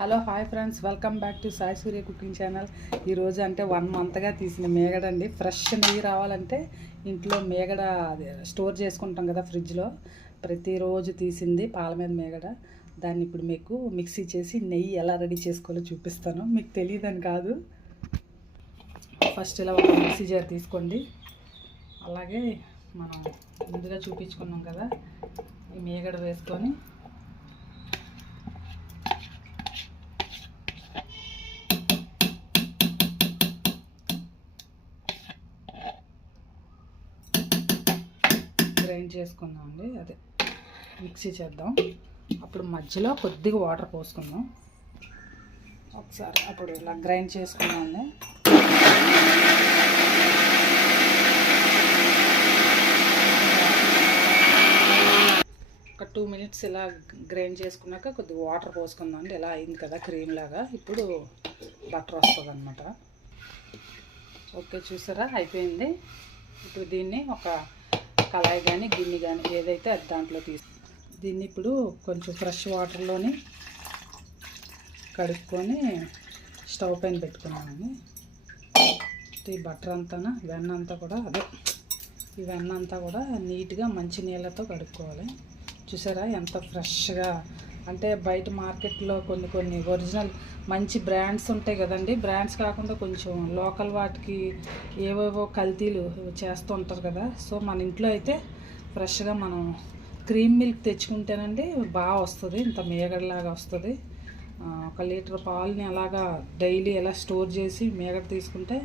Hello hi friends, welcome back to Sai Surya cooking channel. ఈరోజు అంటే 1 మంత్గా తీసిన మేగడ అండి. ఫ్రెష్ నెయ్యి రావాలంటే ఇంట్లో మేగడ స్టోర్ చేసుకుంటాం కదా ఫ్రిడ్జ్లో. ప్రతిరోజు తీసింది పాల మీద మేగడ. దాన్ని ఇప్పుడు మీకు మిక్సీ చేసి నెయ్యి ఎలా రెడీ చేసుకోవాలో చూపిస్తాను. మీకు తెలియదని కాదు. ఫస్ట్ ఇలా ఒక మిక్సీ జార్ తీసుకోండి. అలాగే మనం ముందుగా చూపించుకున్నాం కదా ఈ మేగడ వేసుకొని గ్రైండ్ చేసుకుందామండి. అదే మిక్సీ చేద్దాం. అప్పుడు మధ్యలో కొద్దిగా వాటర్ పోసుకుందాం ఒకసారి. అప్పుడు ఇలా గ్రైండ్ చేసుకున్నామండి. ఒక 2 minutes ఇలా గ్రైండ్ చేసుకున్నాక కొద్దిగా వాటర్ పోసుకుందాం అండి. ఇలా అయింది కదా క్రీమ్ లాగా. ఇప్పుడు బటర్ వస్తుంది అనమాట. ఓకే, చూసారా అయిపోయింది. ఇప్పుడు దీన్ని ఒక కళాయి కానీ గిన్నె కానీ ఏదైతే అది దాంట్లో దీన్ని ఇప్పుడు కొంచెం ఫ్రెష్ వాటర్లోని కడుక్కొని స్టవ్ పైన పెట్టుకున్నామండి. ఈ బటర్ అంతా వెన్న అంతా కూడా ఈ వెన్న అంతా కూడా నీట్గా మంచి నీళ్ళతో కడుక్కోవాలి. చూసారా ఎంత ఫ్రెష్గా. అంటే బయట మార్కెట్లో కొన్ని ఒరిజినల్ మంచి బ్రాండ్స్ ఉంటాయి కదండి. బ్రాండ్స్ కాకుండా కొంచెం లోకల్ వాటికి ఏవేవో కల్తీలు చేస్తూ ఉంటారు కదా. సో మన ఇంట్లో అయితే ఫ్రెష్గా మనం క్రీమ్ మిల్క్ తెచ్చుకుంటేనండి బాగా వస్తుంది. ఇంత మేగడలాగా వస్తుంది. 1 లీటర్ పాలని అలాగా డైలీ ఎలా స్టోర్ చేసి మేగడ తీసుకుంటే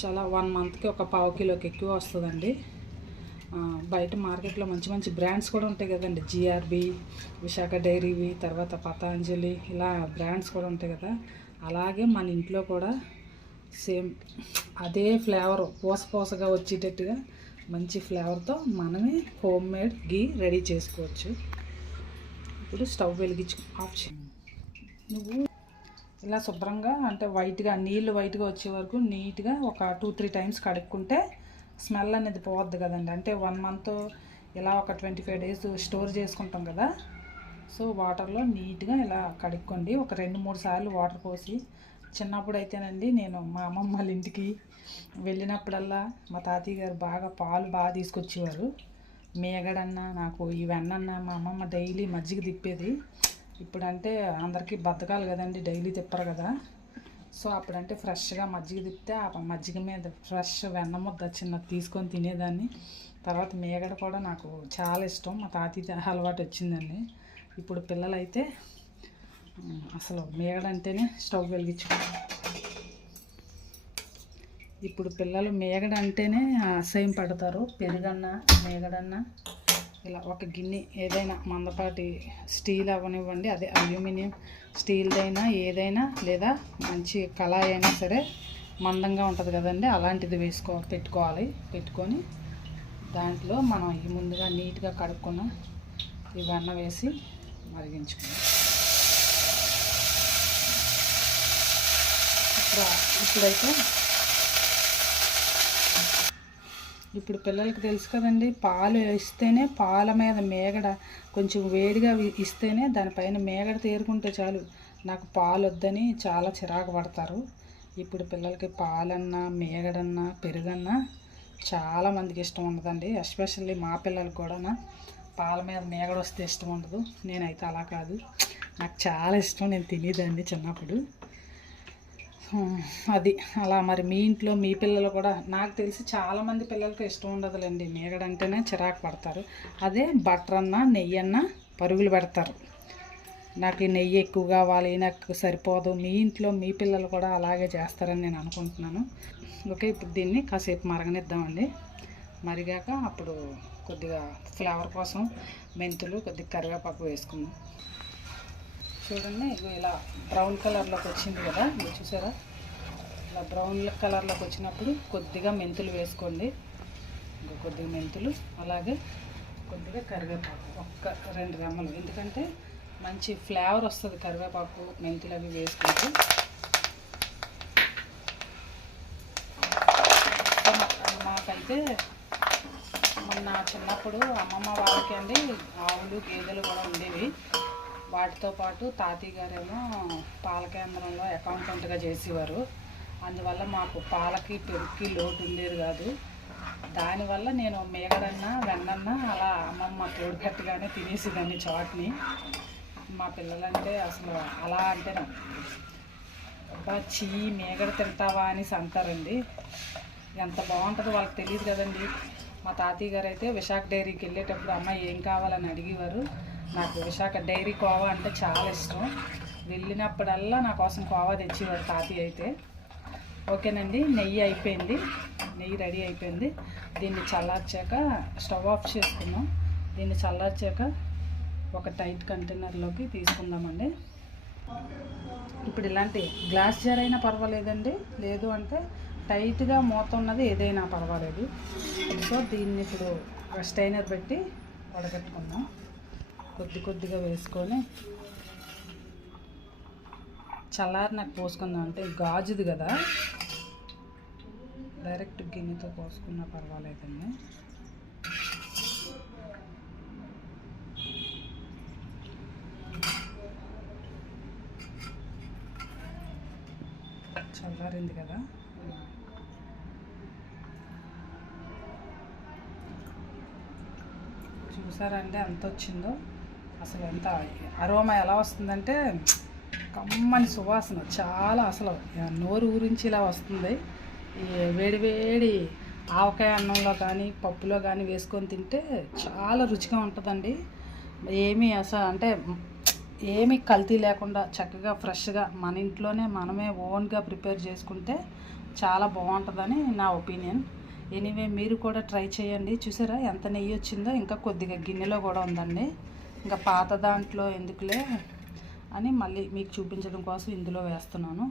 చాలా 1 మంత్కి ఒక 1/4 కిలోకి ఎక్కువ వస్తుందండి. బయట మార్కెట్లో మంచి మంచి బ్రాండ్స్ కూడా ఉంటాయి కదండి. జిఆర్బి, విశాఖ డైరీవి, తర్వాత పతాంజలి, ఇలా బ్రాండ్స్ కూడా ఉంటాయి కదా. అలాగే మన ఇంట్లో కూడా సేమ్ అదే ఫ్లేవర్ పోసగా వచ్చేటట్టుగా మంచి ఫ్లేవర్తో మనమే హోమ్ మేడ్ గీ రెడీ చేసుకోవచ్చు. ఇప్పుడు స్టవ్ వెలిగించు ఆఫ్ చేయి. నువ్వు ఇలా శుభ్రంగా అంటే వైట్గా నీళ్ళు వైట్గా వచ్చే వరకు నీట్గా ఒక 2-3 టైమ్స్ కడుక్కుంటే స్మెల్ అనేది పోవద్దు కదండి. అంటే 1 మంత్ ఇలా ఒక 25 days స్టోర్ చేసుకుంటాం కదా. సో వాటర్లో నీట్గా ఇలా కడుక్కోండి. ఒక 2-3 సార్లు వాటర్ పోసి. చిన్నప్పుడు అయితేనండి నేను మా అమ్మమ్మ వాళ్ళ ఇంటికి వెళ్ళినప్పుడల్లా మా తాతయ్య గారు పాలు బాగా తీసుకొచ్చేవారు. మేగడన్నా నాకు ఈ వెన్నన్నా మా అమ్మమ్మ డైలీ మజ్జిగ తిప్పేది. ఇప్పుడంటే అందరికీ బద్ధకాలు కదండి, డైలీ తిప్పరు కదా. సో అప్పుడంటే ఫ్రెష్గా మజ్జిగ తిప్పితే ఆ మజ్జిగ మీద ఫ్రెష్ వెన్న ముద్ద చిన్నది తీసుకొని తినేదాన్ని. తర్వాత మేగడ కూడా నాకు చాలా ఇష్టం. మా తాతయ్య అలవాటు వచ్చిందండి. ఇప్పుడు పిల్లలైతే అసలు మేగడ అంటేనే స్టవ్ వెలిగించుకుంటారు. ఇప్పుడు పిల్లలు మేగడ అంటేనే అసహ్యం పడతారు. పెరుగన్నా మేగడన్నా ఇలా ఒక గిన్నె ఏదైనా మందపాటి స్టీల్ అవ్వనివ్వండి, అదే అల్యూమినియం స్టీల్దైనా ఏదైనా, లేదా మంచి కళాయి అయినా సరే మందంగా ఉంటుంది కదండి, అలాంటిది పెట్టుకొని దాంట్లో మనం ఈ ముందుగా నీట్గా కడుక్కున్న ఈ వెన్న వేసి మరిగించుకున్నాం. ఇప్పుడైతే ఇప్పుడు పిల్లలకి తెలుసు కదండి, పాలు ఇస్తేనే పాల మీద మేగడ కొంచెం వేడిగా ఇస్తేనే దానిపైన మేగడ తేరుకుంటే చాలు నాకు పాలు వద్దని చాలా చిరాకు పడతారు. ఇప్పుడు పిల్లలకి పాలన్నా మేగడన్నా పెరుగన్నా చాలామందికి ఇష్టం ఉండదండి. ఎస్పెషల్లీ మా పిల్లలకి కూడా పాల మీద మేగడ వస్తే ఇష్టం ఉండదు. నేనైతే అలా కాదు, నాకు చాలా ఇష్టం. నేను తినేదాన్ని చిన్నప్పుడు. అది అలా. మరి మీ ఇంట్లో మీ పిల్లలు కూడా నాకు తెలిసి చాలామంది పిల్లలకి ఇష్టం ఉండదులేండి. మేగడ అంటేనే చిరాకు పడతారు. అదే బటర్ అన్నా నెయ్యి అన్నా పరుగులు పెడతారు. నాకు ఈ నెయ్యి ఎక్కువ కావాలి, నాకు సరిపోదు. మీ ఇంట్లో మీ పిల్లలు కూడా అలాగే చేస్తారని నేను అనుకుంటున్నాను. ఓకే, ఇప్పుడు దీన్ని కాసేపు మరగనిద్దామండి. మరిగాక అప్పుడు కొద్దిగా ఫ్లేవర్ కోసం మెంతులు, కొద్దిగా కరివేపాకు వేసుకుందాం. చూడండి, ఇది ఇలా బ్రౌన్ కలర్లోకి వచ్చింది కదా, మీరు చూసారా? ఇలా బ్రౌన్ కలర్లోకి వచ్చినప్పుడు కొద్దిగా మెంతులు వేసుకోండి. ఇంకా కొద్దిగా మెంతులు, అలాగే కొద్దిగా కరివేపాకు, ఒక్క 2 రెమ్మలు. ఎందుకంటే మంచి ఫ్లేవర్ వస్తుంది కరివేపాకు మెంతులు అవి వేసుకుంటే. మాకైతే మొన్న చిన్నప్పుడు అమ్మమ్మ వాళ్ళకి అండి ఆవులు గేదెలు కూడా ఉండేవి. వాటితో పాటు తాతయ్య గారేమో పాల కేంద్రంలో అకౌంటెంట్గా చేసేవారు. అందువల్ల మాకు పాలకి పెరుగుకి లోటు ఉండేది కాదు. దానివల్ల నేను మేగడన్నా వెన్నన్నా అలా అమ్మమ్మ తోడుకట్టుగానే తినేసేదాన్ని చాట్ని. మా పిల్లలంటే అసలు అలా అంటే అబ్బా చీ మేగడ తింటావా అనేసి అంటారండి. ఎంత బాగుంటుందో వాళ్ళకి తెలియదు కదండి. మా తాతయ్య గారు అయితే విశాఖ డైరీకి వెళ్ళేటప్పుడు అమ్మ ఏం కావాలని అడిగేవారు. నాకు విశాఖ డైరీ కోవా అంటే చాలా ఇష్టం. వెళ్ళినప్పుడల్లా నా కోసం కోవా తెచ్చేవారు తాతయ్య అయితే. ఓకేనండి, నెయ్యి అయిపోయింది, నెయ్యి రెడీ అయిపోయింది. దీన్ని చల్లార్చాక స్టవ్ ఆఫ్ చేసుకుందాం. దీన్ని చల్లార్చాక ఒక టైట్ కంటైనర్లోకి తీసుకుందామండి. ఇప్పుడు ఇలాంటి గ్లాస్ జార్ అయినా పర్వాలేదండి, లేదు అంటే టైట్గా మూత ఉన్నది ఏదైనా పర్వాలేదు. సో దీన్ని ఇప్పుడు స్టైనర్ పెట్టి వడగట్టుకుందాం. కొద్దిగా వేసుకొని చల్లారి నాకు పోసుకుందాం. అంటే గాజుది కదా, డైరెక్ట్ గిన్నెతో పోసుకున్నా పర్వాలేదండి. చల్లారింది కదా, చూసారంటే ఎంత వచ్చిందో. అసలు ఎంత అరోమా ఎలా వస్తుందంటే కమ్మని సువాసన, చాలా అసలు నోరు ఊరించి ఇలా వస్తుంది. ఈ వేడి ఆవకాయ అన్నంలో కానీ పప్పులో కానీ వేసుకొని తింటే చాలా రుచిగా ఉంటుందండి. ఏమీ అసలు అంటే ఏమీ కల్తీ లేకుండా చక్కగా ఫ్రెష్గా మన ఇంట్లోనే మనమే ఓన్గా ప్రిపేర్ చేసుకుంటే చాలా బాగుంటుందని నా ఒపీనియన్. ఎనీవే మీరు కూడా ట్రై చేయండి. చూసారా ఎంత నెయ్యి వచ్చిందో. ఇంకా కొద్దిగా గిన్నెలో కూడా ఉందండి. ఇంకా పాత దాంట్లో ఎందుకులే అని మళ్ళీ మీకు చూపించడం కోసం ఇందులో వేస్తున్నాను.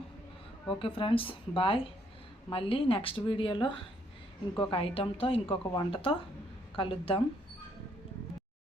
Okay friends, bye. మళ్ళీ నెక్స్ట్ వీడియోలో ఇంకొక ఐటెంతో ఇంకొక వంటతో కలుద్దాం.